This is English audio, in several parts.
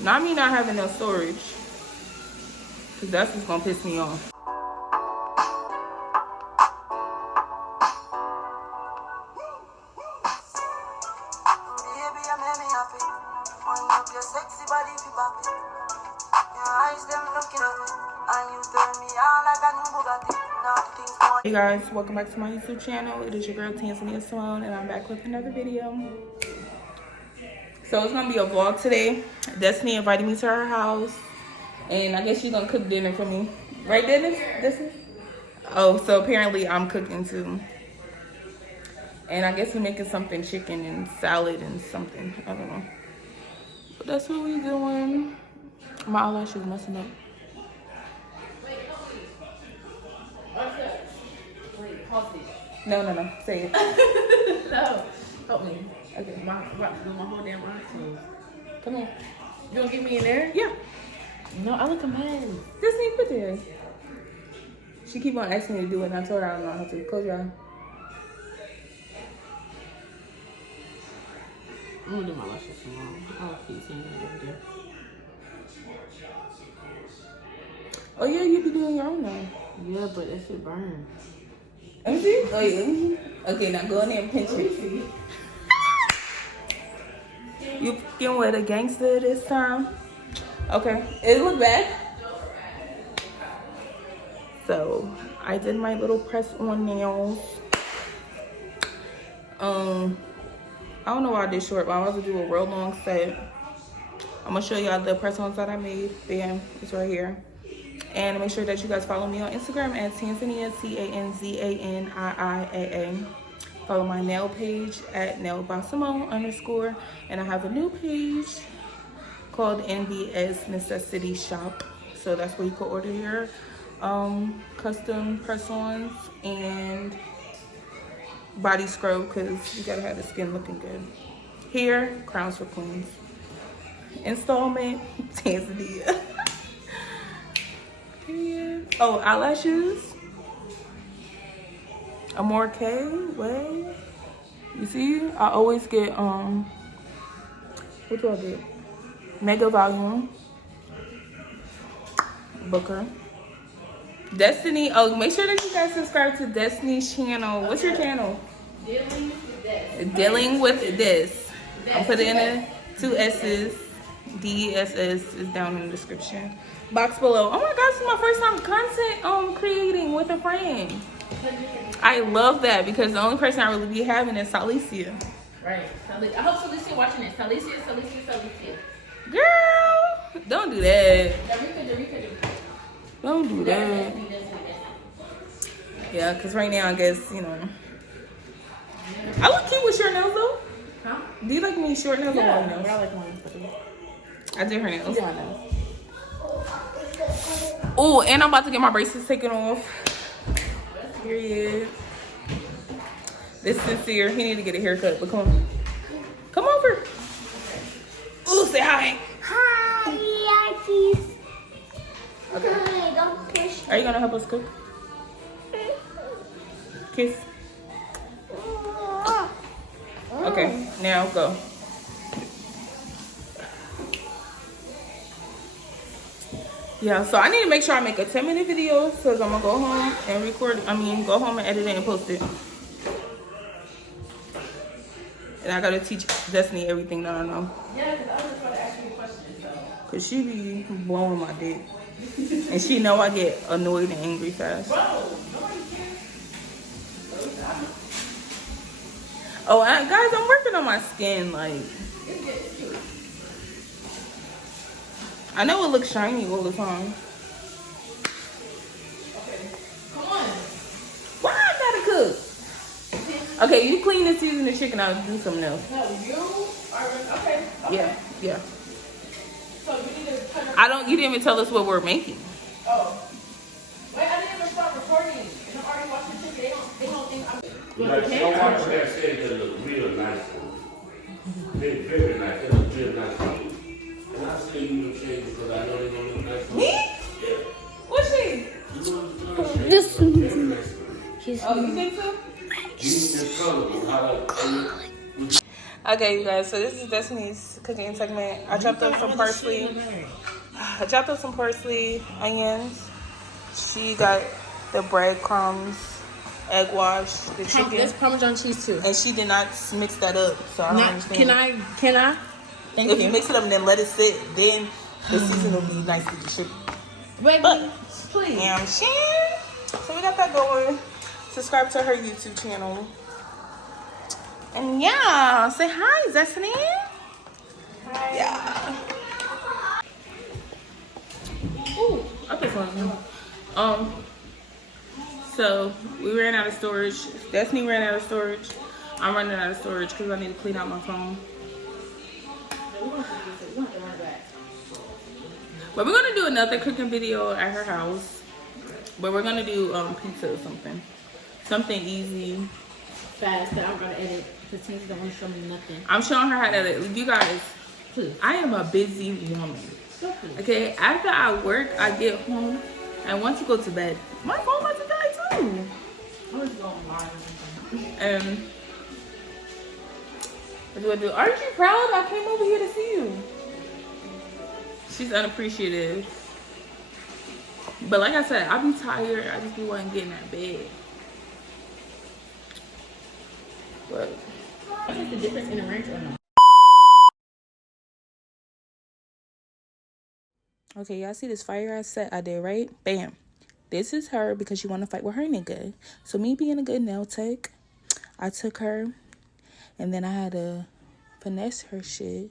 Not me not having no storage. Cause that's what's gonna piss me off. Hey guys, welcome back to my YouTube channel. It is your girl Tanzania Simone, and I'm back with another video. So it's gonna be a vlog today. Destiny invited me to her house, and I guess she's gonna cook dinner for me, right, Destiny? Oh, so apparently I'm cooking too, and I guess we're making something chicken and salad and something. I don't know, but that's what we doing. My eyelashes messing up. No. Say it. No. Help me. Okay. My whole damn eyes closed. Come here. You gonna get me in there? Yeah. No, I look a mess. Disney, put there. She keep on asking me to do it, and I told her I don't know how to. Close your eye. I'm gonna do my lashes tomorrow. I'll keep seeing that every day. Oh yeah, you be doing your own now. Yeah, but that shit burn. Let me see. Oh yeah. Okay, now go in there and pinch it. You fucking with a gangster this time. Okay, it look bad. So I did my little press on nails. I don't know why I did short, but I was gonna do a real long set. I'm gonna show y'all the press ons that I made. Bam, it's right here. And make sure that you guys follow me on Instagram at Tanzania, TANZANIIAA. Follow my nail page at nailbysimone_. And I have a new page called NBS Necessity Shop. So that's where you can order your custom press-ons and body scrub, because you gotta have the skin looking good. Hair, crowns for queens. Installment, Tanzania. Oh, eyelashes. Amore K. What? You see, I always get what do I get? Mega Volume. Booker. Destiny. Oh, make sure that you guys subscribe to Destiny's channel. What's your channel? Dealing with this. Dealing with this. I'll put it in the 2 S's. DSS is down in the description box below. Oh my gosh, this is my first time content creating with a friend. I love that, because the only person I really be having is Salicia. Right. I hope Salicia watching it. Salicia. Girl, don't do that. Darika. Don't do that. Yeah, because right now I guess, you know. I look cute with short nails though. Huh? Do you like me short nails or long nails? I like mine. I did her nails. Yeah, I know. Oh, and I'm about to get my braces taken off. Period. This Sincere, he need to get a haircut, but come on. Come over. Ooh, say hi. Hi, please. Okay. Hi, don't push. Are you gonna help us cook? Kiss. Okay, now go. Yeah, so I need to make sure I make a 10-minute video, because I'm gonna go home and go home and edit it and post it. And I gotta teach Destiny everything that I know. Yeah, because I was just about to ask you a question, so. Cause she be blowing my dick. And she know I get annoyed and angry fast. Bro, nobody cares. Oh, guys, I'm working on my skin, like. I know it looks shiny all the time. Okay. Come on. Why I gotta cook? Okay, you clean this season the chicken, I'll do something else. No, you are okay. Yeah. So you need to cut her. You didn't even tell us what we're making. Oh. Wait, I didn't even start recording. And I'm already watching chicken. They don't think I'm. Don't watch that shit, it look real nice. Very, very nice. It looks real nice. And I say you look shady because I know they're gonna look nice. Me? Yeah. What's she? You look shady. This Very nice. Oh, you think so? You need this color. How that? Okay, you guys, so this is Destiny's cooking segment. I chopped up some parsley. I chopped up some parsley, onions. She got the breadcrumbs, egg wash, the chicken. There's Parmesan cheese too. And she did not mix that up, so I don't understand. Can I? Thank If you. you mix it up and then let it sit, then the season will be nicely distributed. Wait, But, please. you know what I'm saying? So we got that going. Subscribe to her YouTube channel. And yeah, say hi, Destiny. Hi. Yeah. Ooh, I just want to So we ran out of storage. Destiny ran out of storage. I'm running out of storage because I need to clean out my phone. But we're gonna do another cooking video at her house. But we're gonna do pizza or something. Something easy. Fast, that I'm gonna edit. Because Tanisha don't want to show me nothing. I'm showing her how to edit. You guys, Please. I am a busy woman. Go please. Okay, after I work, I get home and want to go to bed. My phone about to die too. I was going live. And what do I do? Aren't you proud? I came over here to see you. She's unappreciative. But like I said, I be tired. I just be wanting to get in that bed. But What's the difference in a ranch or no? okay, y'all see this fire ass set I did, right? Bam. This is her because she want to fight with her nigga. So me being a good nail tech, I took her and then I had to finesse her shit.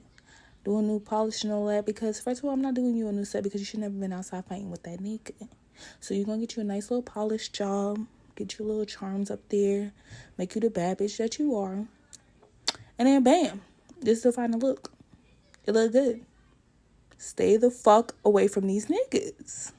Do a new polish and all that because first of all, I'm not doing you a new set because you should never been outside fighting with that nigga. So you're going to get you a nice little polished job. Get your little charms up there. Make you the bad bitch that you are. And then bam. This is the final look. It look good. Stay the fuck away from these niggas.